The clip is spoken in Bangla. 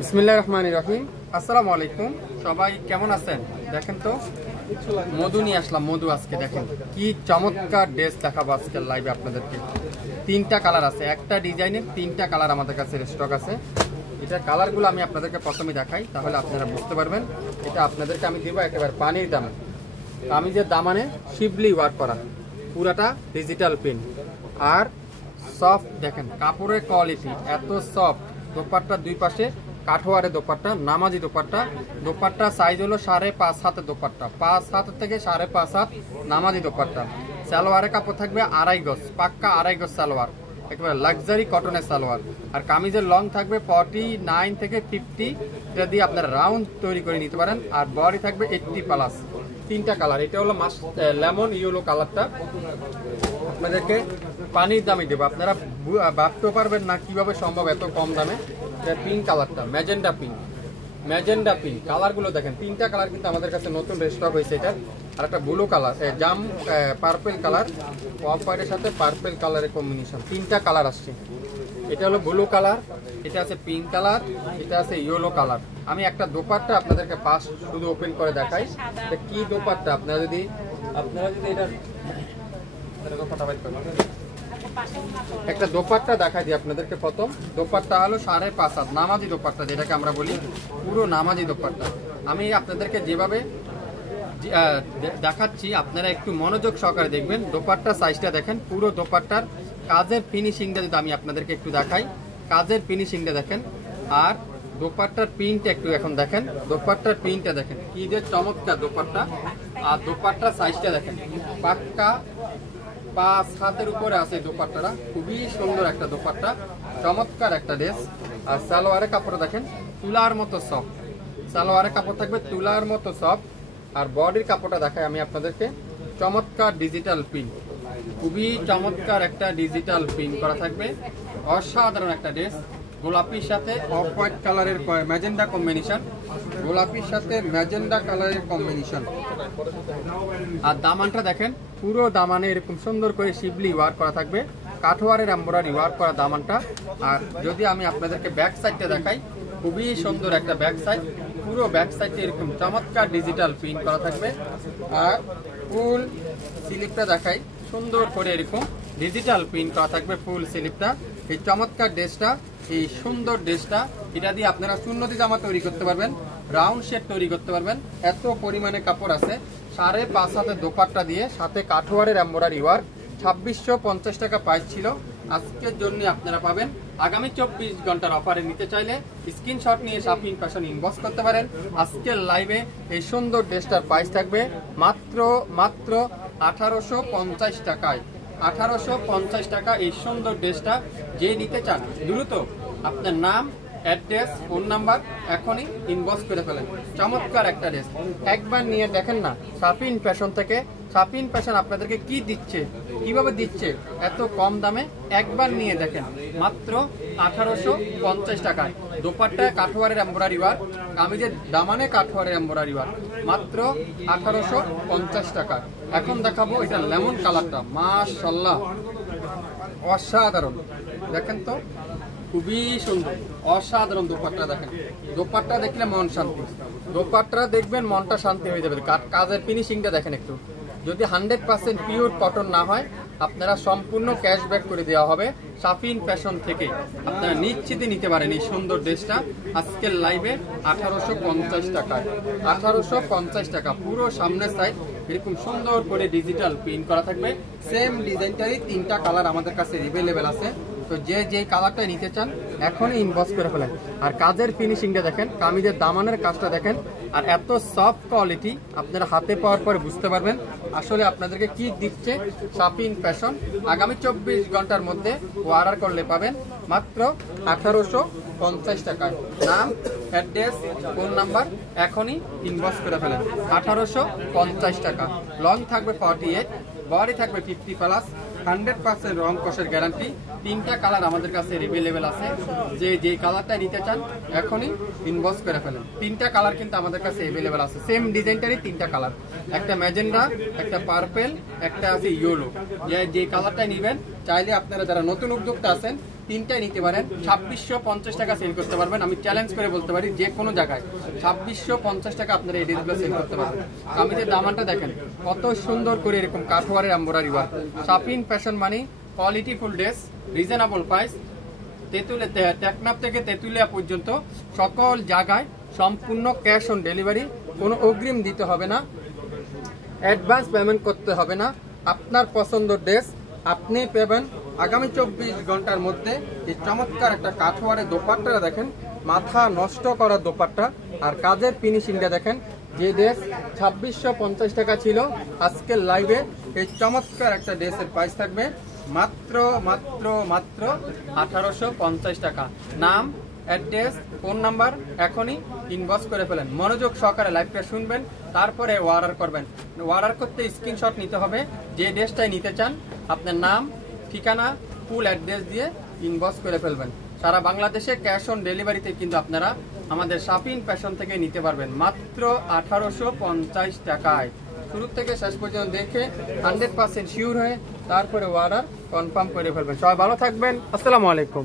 বিসমিল্লাহির রহমানির রহিম। আসসালামু আলাইকুম, সবাই কেমন আছেন? দেখেন তো মধু নিয়ে আসলাম। মধু আজকে দেখেন কি চমৎকার ড্রেস দেখাবো আজকের লাইভে আপনাদেরকে। তিনটা কালার আছে, একটা ডিজাইনের তিনটা কালার আমাদের কাছে স্টক আছে। এটার কালারগুলো আমি আপনাদেরকে প্রথমে দেখাই, তাহলে আপনারা বুঝতে পারবেন। এটা আপনাদেরকে আমি দেবো একেবারে পানির দামে। আমি যে দামানে শিবলি ওয়ার্ক করা, পুরাটা ডিজিটাল প্রিন্ট আর সফট। দেখেন কাপড়ের কোয়ালিটি এত সফট। দোপাট্টার দুই পাশে কাঠোয়ারে দোপাট্টা, নামাজি দোপাট্টা। দোপাট্টা সাইজ হলো 5.5 হাতের দোপাট্টা, 5 হাত থেকে 5.5 হাত নামাজি দোপাট্টা। সালোয়ারের কাপড় থাকবে 2.5 গজ, পাক্কা 2.5 গজ সালোয়ার, একেবারে লাক্সারি কটনের সালোয়ার। আর কামিজের লং থাকবে 49 থেকে 50, এটা দিয়ে আপনারা রাউন্ড তৈরি করে নিতে পারেন। আর বডি থাকবে 80+। তিনটা কালার, এটা হলো লেমন ইয়েলো কালারটা। আপনাদেরকে পানির দামে দেবো, আপনারা ভাবতেও পারবেন না কিভাবে সম্ভব এত কম দামে। পিঙ্ক কালারটা, ম্যাজেন্ডা পিঙ্ক, ম্যাজেন্ডা পিঙ্ক কালারগুলো দেখেন। তিনটা কালার কিন্তু আমাদের কাছে নতুন স্টক হয়েছে এটার। আর একটা blue colour, jam purple colour, of হোয়াইটের সাথে পার্পেল কালারের কম্বিনেশন। তিনটা কালার আসছে। এটা হলো ব্লু কালার, এটা আছে পিঙ্ক কালার, এটা আছে ইয়েলো কালার। আমি একটা দোপাট্টা আপনাদেরকে পাশ শুধু ওপেন করে দেখাই কি দোপাট্টা। আপনারা যদি এটা একটা দোপাট্টা দেখাই দিই আপনাদেরকে। প্রথম দোপাট্টা হলো 5.5 হাত নামাজি দোপাট্টা, যেটাকে আমরা বলি পুরো নামাজি দোপাট্টা। আমি আপনাদেরকে যেভাবে দেখাচ্ছি আপনারা একটু মনোযোগ সহকারে দেখবেন। দোপাট্টার সাইজটা দেখেন, পুরো দোপাট্টার কাজের ফিনিশিংটা যদি আমি আপনাদেরকে একটু দেখাই, কাজের ফিনিশিংটা দেখেন। আর দোপাট্টার প্রিন্টটা একটু এখন দেখেন, দোপাট্টার প্রিন্টটা দেখেন কি যে চমৎকার দোপাট্টা। আর দোপাট্টার সাইজটা দেখেন, পাক্কা 5 হাতের উপরে আছে দোপাট্টাটা। খুবই সুন্দর একটা দোপাট্টা, চমৎকার একটা ড্রেস। আর সালোয়ারের কাপড় দেখেন তুলার মতো সফট, সালোয়ারের কাপড় থাকবে তুলার মতো সফট। আর বডির কাপড়টা দেখাই আমি আপনাদেরকে, চমৎকার ডিজিটাল প্রিন্ট, খুবই চমৎকার একটা ডিজিটাল প্রিন্ট করা থাকবে। অসাধারণ একটা ড্রেস, গোলাপির সাথে অফ হোয়াইট কালারের ম্যাজেন্ডা কম্বিনেশন, গোলাপির সাথে ম্যাজেন্ডা কালারের কম্বিনেশন। আর দামানটা দেখেন, পুরো দামানে এরকম সুন্দর করে শিবলি ওয়ার্ক করা থাকবে, কাঠোয়ারের এমব্রয়ডারি ওয়ার্ক করা দামানটা। আর যদি আমি আপনাদেরকে ব্যাক সাইডটা দেখাই, খুবই সুন্দর একটা ব্যাক সাইড, পুরো ব্যাক সাইডে এরকম চমৎকার ডিজিটাল প্রিন্ট করা থাকবে। আর ফুল স্লিপটা দেখাই, সুন্দর করে এরকম ডিজিটাল প্রিন্ট করা থাকবে ফুল স্লিপটা। এই চমৎকার ড্রেসটা, এই সুন্দর ড্রেসটা, এটা দিয়ে আপনারা সুন্নতি জামা তৈরি করতে পারবেন, রাউন্ড শেড তৈরি করতে পারবেন। এত পরিমাণে কাপড় আছে। 5.5 হাতের দোপাট্টা দিয়ে সাথে কাঠোয়ারের এমব্রয়ডারি ওয়ার্ক। 2650 টাকা প্রাইস ছিল, আজকের জন্য আপনারা পাবেন। আগামী 24 ঘন্টার অফারে নিতে চাইলে স্ক্রিনশট নিয়ে শাপিং ফ্যাশন ইনবক্স করতে পারেন। আজকের লাইভে এই সুন্দর ড্রেসটার প্রাইস থাকবে মাত্র 1850 টাকায়। 1850 টাকা এই সুন্দর ড্রেসটা। যে নিতে চান দ্রুত আপনার নাম, অ্যাড্রেস, ফোন নাম্বার এখনই ইনবক্স করে ফেলেন। চমৎকার একটা ড্রেস, একবার নিয়ে দেখেন না। শাপিং ফ্যাশন থেকে, শাপিং ফ্যাশন আপনাদেরকে কি দিচ্ছে, কিভাবে দিচ্ছে এত কম দামে, একবার নিয়ে দেখেন। মাত্র 1850 টাকায় দোপাট্টায় কাঠোয়ারের এমব্রয়ডারি ওয়ার্ক, কামিজের দামানে কাঠোয়ারের এমব্রয়ডারি ওয়ার্ক, মাত্র 1850 টাকা। এখন দেখাবো এটা লেমন কালারটা, মাশাআল্লাহ অসাধারণ। দেখেন তো খুবই সুন্দর, অসাধারণ দোপাট্টা দেখেন। দোপাট্টা দেখলে মন শান্তি, দোপাট্টা দেখবেন মনটা শান্তি হয়ে যাবে। কাজের ফিনিশিংটা দেখেন একটু। যদি 100% পিওর কটন না হয়, আপনারা সম্পূর্ণ ক্যাশব্যাক করে দেওয়া হবে শাপিং ফ্যাশন থেকে। আপনারা নিশ্চিতে নিতে পারেন এই সুন্দর ড্রেসটা আজকের লাইভে 1850 টাকায়। 1850 টাকা। পুরো সামনের সাইড এরকম সুন্দর করে ডিজিটাল প্রিন্ট করা থাকবে। সেম ডিজাইনটারই 3টা কালার আমাদের কাছে অ্যাভেলেবেল আছে। তো যে কালারটা নিতে চান এখনই ইনবক্স করে ফেলেন। আর কাজের ফিনিশিংটা দেখেন, কামিজের দামানের কাজটা দেখেন। আর এত সফট কোয়ালিটি, আপনারা হাতে পাওয়ার পরে বুঝতে পারবেন আসলে আপনাদেরকে কি দিচ্ছে শাপিং ফ্যাশন। আগামী 24 ঘন্টার মধ্যে অর্ডার করলে পাবেন মাত্র 1850 টাকায়। নাম, অ্যাড্রেস, ফোন নাম্বার এখনই ইনবক্স করে ফেলেন। 1850 টাকা। লং থাকবে 48, বডি থাকবে 50+, 100% রং কষের গ্যারান্টি। 3টা কালার আমাদের কাছে অ্যাভেলেবেল আছে। যে কালারটা নিতে চান এখনই ইনবক্স করে ফেলেন। 3টা কালার কিন্তু আমাদের কাছে অ্যাভেলেবেল আছে, সেম ডিজাইনটারই 3টা কালার। একটা ম্যাজেন্ডা, একটা পার্পেল, একটা আছে ইয়েলো। যে কালারটা নেবেন চাইলে আপনারা যারা নতুন উদ্যোক্তা আছেন তিনটাই নিতে পারেন। 2650 টাকা সেল করতে পারবেন। আমি চ্যালেঞ্জ করে বলতে পারি যে কোনো জায়গায় 2650 টাকা আপনারা এই ড্রেসগুলো সেল করতে পারবেন। কামিজের দামানটা দেখেন কত সুন্দর করে এরকম কাঠওয়ারের এমব্রয়ডারি ওয়ার্ক। শাপিন ফ্যাশন মানে quality full dress, reasonable price. Teknaf থেকে তেঁতুলিয়া পর্যন্ত সকল জায়গায় সম্পূর্ণ ক্যাশ অন ডেলিভারি, কোনো অগ্রিম দিতে হবে না, অ্যাডভান্স পেমেন্ট করতে হবে না। আপনার পছন্দ ড্রেস আপনি পাবেন আগামী 24 ঘন্টার মধ্যে। এই চমৎকার একটা কাঠওয়ারের দোপাট্টাটা দেখেন, মাথা নষ্ট করা দোপাট্টা, আর কাজের ফিনিশিংটা দেখেন। যে ড্রেস 2650 টাকা ছিল, আজকের লাইভে এই চমৎকার একটা ড্রেসের প্রাইস থাকবে মাত্র মাত্র মাত্র 1850 টাকা। নাম, অ্যাড্রেস, ফোন নাম্বার এখনই ইনবক্স করে ফেলেন। মনোযোগ সহকারে লাইভটা শুনবেন, তারপরে অর্ডার করবেন। অর্ডার করতে স্ক্রিনশট নিতে হবে, যে ড্রেসটাই নিতে চান আপনার নাম, ঠিকানা, ফুল অ্যাড্রেস দিয়ে ইনবক্স করে ফেলবেন। সারা বাংলাদেশে ক্যাশ অন ডেলিভারিতে কিন্তু আপনারা আমাদের শাপিন ফ্যাশন থেকে নিতে পারবেন মাত্র 1850 টাকায়। শুরু থেকে শেষ পর্যন্ত দেখে 100% শিওর হয়ে তারপরে অর্ডার কনফার্ম করে ফেলবেন। সবাই ভালো থাকবেন। আসসালামু আলাইকুম।